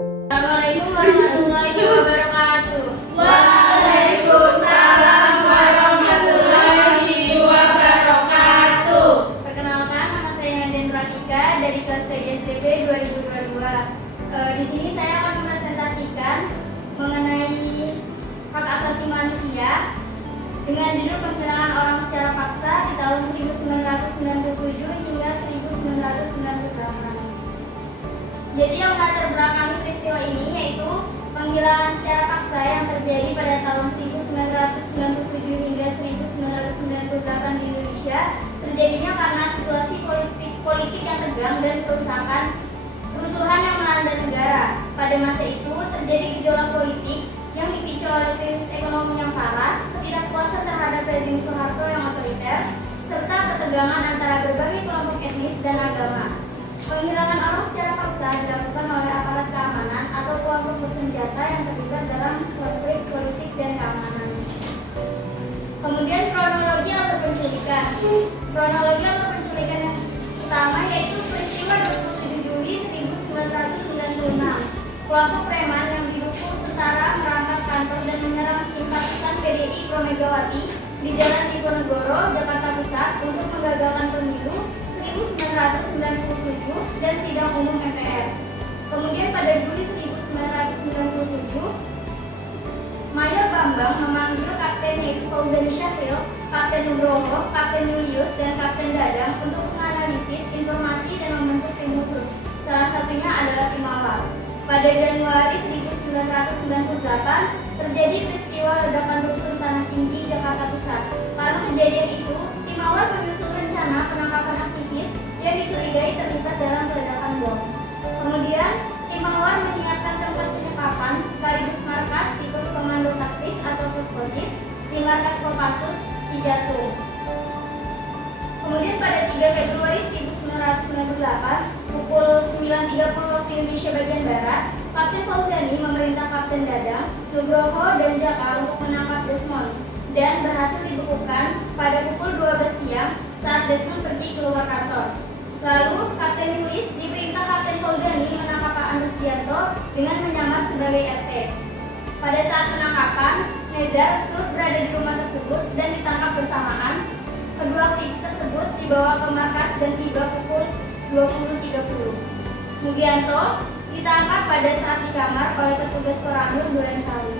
Assalamualaikum warahmatullahi wabarakatuh. Waalaikumsalam warahmatullahi wabarakatuh. Perkenalkan, nama saya Hendra Tika dari kelas PGSDB 2022. Di sini saya akan mempresentasikan mengenai hak asasi manusia dengan judul penghilangan orang secara paksa di tahun 1997 hingga 1998. Jadi yang melatar belakangi peristiwa ini yaitu penghilangan secara paksa yang terjadi pada tahun 1997 hingga 1998 di Indonesia, terjadinya karena situasi politik yang tegang dan kerusuhan yang melanda negara. Pada masa itu terjadi gejolak politik yang dipicu oleh krisis ekonomi yang parah, ketidakpuasan terhadap rezim Soeharto yang otoriter, serta ketegangan antara berbagai kelompok etnis dan agama. Penghilangan orang secara paksa dilakukan oleh aparat keamanan atau kelompok bersenjata yang terlibat dalam konflik politik dan keamanan. Kemudian kronologi atau penculikan. Kronologi atau penculikan yang pertama yaitu peristiwa 27 Juli 1996. Kelompok preman yang didukung tentara merampas kantor dan menyerang simpatisan PDI Pro Megawati di Jalan Diponegoro, Jakarta Pusat untuk menggagalkan pemilu 1997 dan sidang umum MPR. Kemudian pada Juli 1997, Mayor Bambang memanggil Kapten yaitu Fauzani Syahril, Kapten Nugroho, Kapten Julius, dan Kapten Dadang untuk menganalisis informasi dan membentuk tim khusus. Salah satunya adalah tim awal. Pada Januari 1998 terjadi peristiwa ledakan rusun Tanah Tinggi, Jakarta Pusat. Karena kejadian itu, tim awal menyusun rencana penangkapan aktivis yang dicurigai terlibat dalam ledakan bom. Kemudian, tim awal menyiapkan tempat penyekapan sekaligus markas di pos komando taktis atau Puskotis di markas Kopassus Cijatung. Kemudian pada 3 Februari 1998 pukul 9.30 waktu Indonesia bagian Barat, Kapten Fauzani memerintah Kapten Dadang, Nugroho, dan Jaka untuk menangkap Desmond dan berhasil dibekukan pada pukul 12 siang saat Desmond pergi keluar kantor. Lalu Kapten Julius diperintah Kapten Fauzani menangkap Pak Andus Dianto dengan menyamar sebagai RT. Pada saat penangkapan, Nedar turut berada di rumah tersebut dan ditangkap bersamaan. Kedua aktivis tersebut dibawa ke markas dan tiba pukul 20.30. Mugianto ditangkap pada saat di kamar oleh petugas Koramil Durensawit.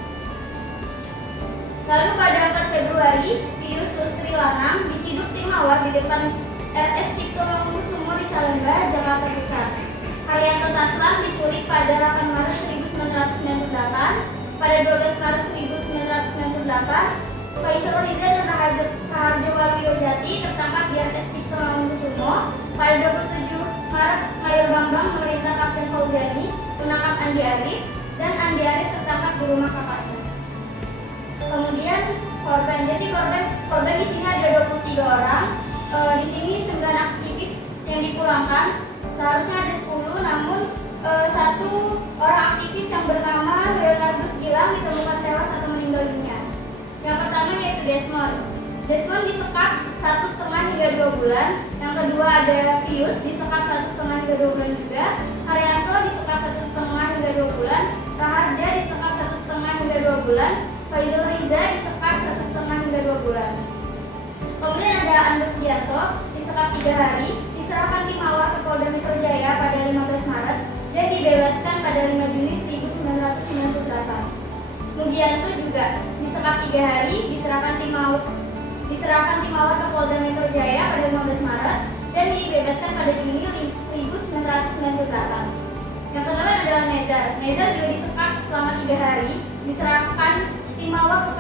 Lalu pada 4 Februari, Pius Lustri Lanang diciduk tim awal di depan RS Cipto Mangunkusumo di Salemba, Jakarta Pusat. Haryanto Taslam diculik pada 8 Maret 1998. Pada 12 Maret 1998, Faisal Riza dan Raharjo Waluyo-Jati tertangkap di RS Cipto Mangunkusumo. Pada 27 Maret, Mayor Bambang memerintah Kapten Fauzani menangkap Andi Arief, dan Andi Arief tertangkap di rumah kakaknya. Kemudian korban, jadi korban di sini ada 23 orang. Di sini 9 aktivis yang dipulangkan, seharusnya ada 10, namun satu orang aktivis yang bernama Leonardus Gilang ditemukan tewas atau meninggal dunia. Yang pertama yaitu Desmond. Desmond disekap 1,5 hingga 2 bulan. Yang kedua ada Pius disekap 1,5 hingga 2 bulan juga. Haryanto disekap 1,5 hingga 2 bulan. Raharja disekap 1,5 hingga 2 bulan. Faisal Riza disekap 1,5 hingga 2 bulan. Kemudian ada Andus Dianto disekap 3 hari, diserahkan tim awal ke Polda Metro Jaya pada 15 Maret dan dibebaskan pada 5 Juni 1998. Mugianto juga disekap 3 hari, diserahkan tim awal ke Polda Metro Jaya pada 15 Maret dan dibebaskan pada Juni 1998. Yang kedua adalah Nedar. Nedar juga disekap selama 3 hari, diserahkan tim awal ke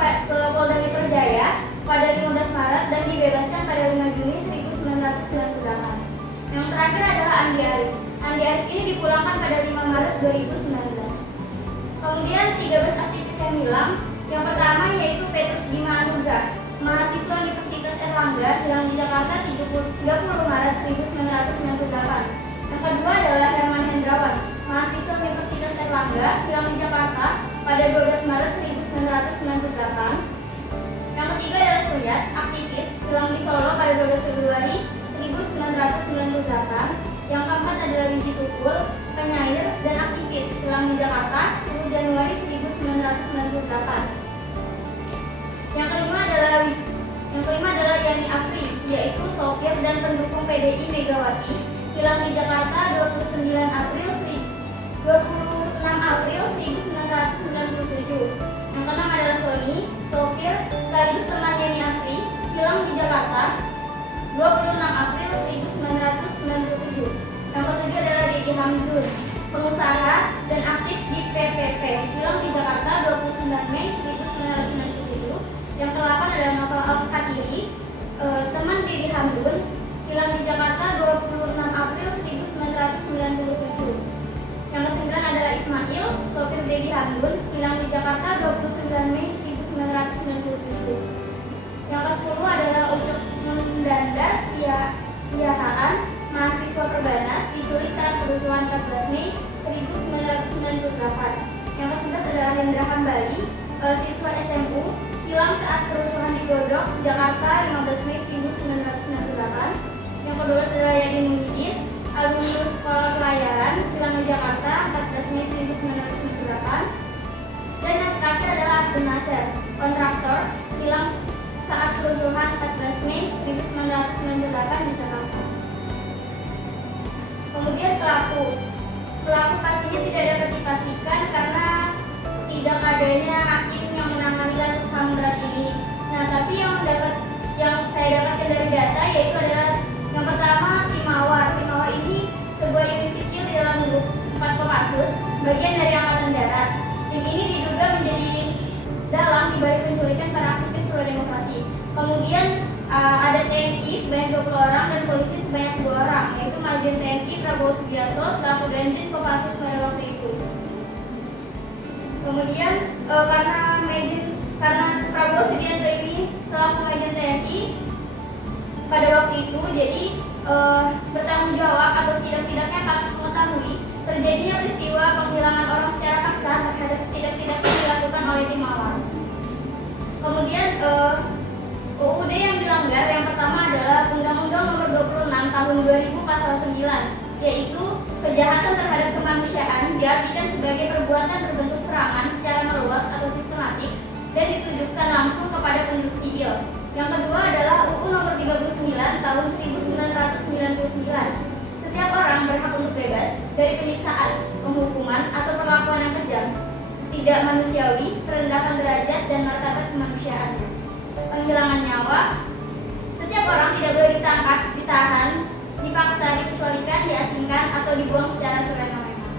Polda Metro Jaya pada 15 Maret dan dibebaskan pada 5 Juni 1998. Yang terakhir adalah Andi Arief. Andi Arief ini dipulangkan pada 5 Maret 2019. Kemudian 13 aktivis yang hilang. Yang pertama yaitu Petrus Bima Anugrah, mahasiswa Universitas Erlangga yang di Jakarta 30 Maret 1998. Yang kedua adalah Herman Hendrawan, mahasiswa Universitas Erlangga yang di Jakarta pada 12 Maret 1998. Yang ketiga adalah Suyat, aktivis hilang di Solo pada 12 Februari 1998. Yang keempat adalah Wiji Tukul, penyair dan aktivis hilang di Jakarta dan pendukung PDI Megawati hilang di Jakarta 26 April 1997. Yang keenam adalah Sony, sopir sekaligus teman Yeni Afri, hilang di Jakarta 26 April 1997. Yang ketujuh adalah Dedi Hamdun, pengusaha dan aktif di PPP, hilang di Jakarta 29 Mei 1997. Yang ke-8 adalah Novel Al-Katiri, teman Dedi Hamdun, hilang di Jakarta 26 April 1997. Yang ke-9 adalah Ismail, sopir Dedi Hamdun, hilang di Jakarta 29 Mei 1997. Yang ke-10 adalah Ucuk Mendanda Siahaan, mahasiswa Perbanas, diculik saat kerusuhan 14 Mei 1998. Yang ke-11 adalah Hendra Hambali, siswa SMU, hilang saat kerusuhan di Glodok, Jakarta 15 Mei 1998. Yang ke-12 adalah Yadin Muhyiddin, alumnus Sekolah Pelayaran, hilang di Jakarta 14 Mei 1998. Dan yang terakhir adalah Abdul Nasir, kontraktor, hilang saat kerusuhan 14 Mei 1998 di Jakarta. Kemudian pelaku pastinya tidak dapat dipastikan karena tidak adanya hakim yang menangani kasus HAM berat ini. Nah, tapi yang saya dapatkan dari data yaitu adalah yang pertama tim Mawar. Tim Mawar ini sebuah unit kecil di dalam grup 4 Kopassus, bagian dari Angkatan Darat. Tim ini diduga menjadi dalang dibalik penculikan para aktivis pro demokrasi. Kemudian ada TNI sebanyak 20 orang dan polisi sebanyak 2 orang, yaitu Majen TNI Prabowo Subianto selaku Danjen Kopassus pada waktu itu. Kemudian karena Prabowo Subianto ini selaku Majen TNI pada waktu itu, jadi bertanggung jawab atau setidak-tidaknya patut mengetahui terjadinya peristiwa penghilangan orang secara paksa terhadap setidak-tidaknya dilakukan oleh tim Mawar. Kemudian UUD yang dilanggar yang pertama adalah Undang-Undang Nomor 26 Tahun 2000 Pasal 9, yaitu kejahatan terhadap kemanusiaan diartikan sebagai perbuatan berbentuk serangan secara meluas atau sistematik dan ditujukan langsung kepada penduduk sipil. Yang kedua adalah UU Nomor 39 Tahun 1999. Setiap orang berhak untuk bebas dari penyiksaan, penghukuman atau perlakuan yang kejam, tidak manusiawi, merendahkan derajat dan martabat kemanusiaannya. Penghilangan nyawa, setiap orang tidak boleh ditangkap, ditahan, dipaksa, dikecualikan, diasingkan atau dibuang secara semena-mena.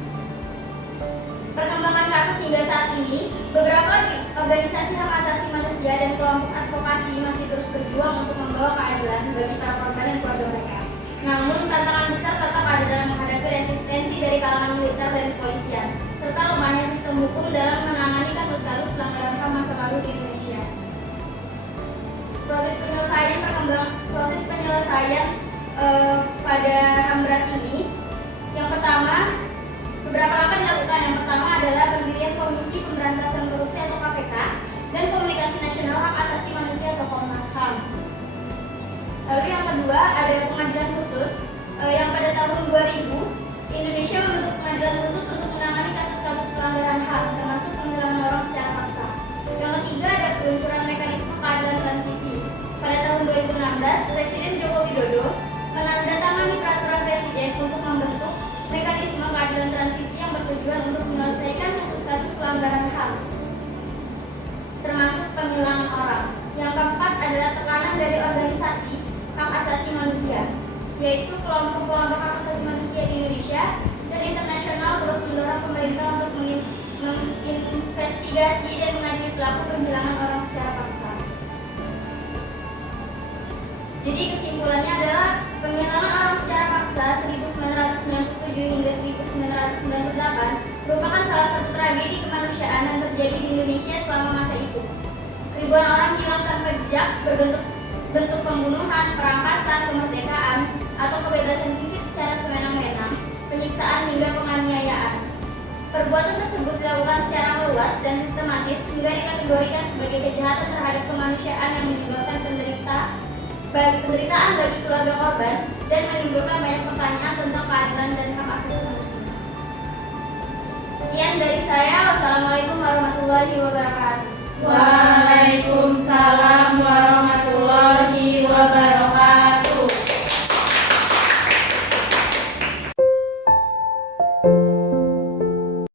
Perkembangan kasus hingga saat ini, beberapa organisasi hak asasi manusia dan kelompok advokasi masih terus berjuang untuk membawa keadilan bagi para korban dan keluarga mereka. Namun, tantangan besar tetap ada dalam menghadapi resistensi dari kalangan militer dan kepolisian, serta lemahnya sistem hukum dalam menangani kasus-kasus pelanggaran HAM masa lalu di Indonesia. Proses penyelesaian pada HAM berat ini, yang pertama, beberapa langkah dilakukan. Yang pertama adalah pendirian Komisi Pemberantasan Korupsi atau KPK dan Komunikasi Nasional Hak Asasi Manusia atau Komnas HAM. Lalu yang kedua ada pengadilan khusus yang pada tahun 2000 Indonesia membentuk pengadilan khusus untuk menangani kasus-kasus pelanggaran HAM termasuk penghilangan orang secara paksa. Yang ketiga ada peluncuran mekanisme keadilan transisi. Pada tahun 2016 Presiden Joko Widodo menandatangani peraturan Presiden untuk membentuk mekanisme keadilan transisi yang bertujuan untuk menyelesaikan kasus-kasus pelanggaran HAM termasuk penghilangan orang. Yang keempat adalah tekanan dari organisasi hak asasi manusia, yaitu kelompok-kelompok hak asasi manusia di Indonesia dan internasional terus mendorong pemerintah untuk menginvestigasi dan mengadili pelaku penghilangan orang secara paksa. Jadi kesimpulannya adalah penghilangan orang secara paksa 1997 hingga 1998 merupakan salah satu tragedi kemanusiaan yang terjadi di Indonesia selama masa itu. Ribuan orang hilang tanpa jejak bentuk pembunuhan, perampasan, kemerdekaan, atau kebebasan fisik secara semena-mena, penyiksaan hingga penganiayaan. Perbuatan tersebut dilakukan secara meluas dan sistematis hingga dikategorikan sebagai kejahatan terhadap kemanusiaan yang menyebabkan penderitaan bagi keluarga korban dan menimbulkan banyak pertanyaan tentang keadilan dan hak asasi manusia. Sekian dari saya. Wassalamualaikum warahmatullahi wabarakatuh.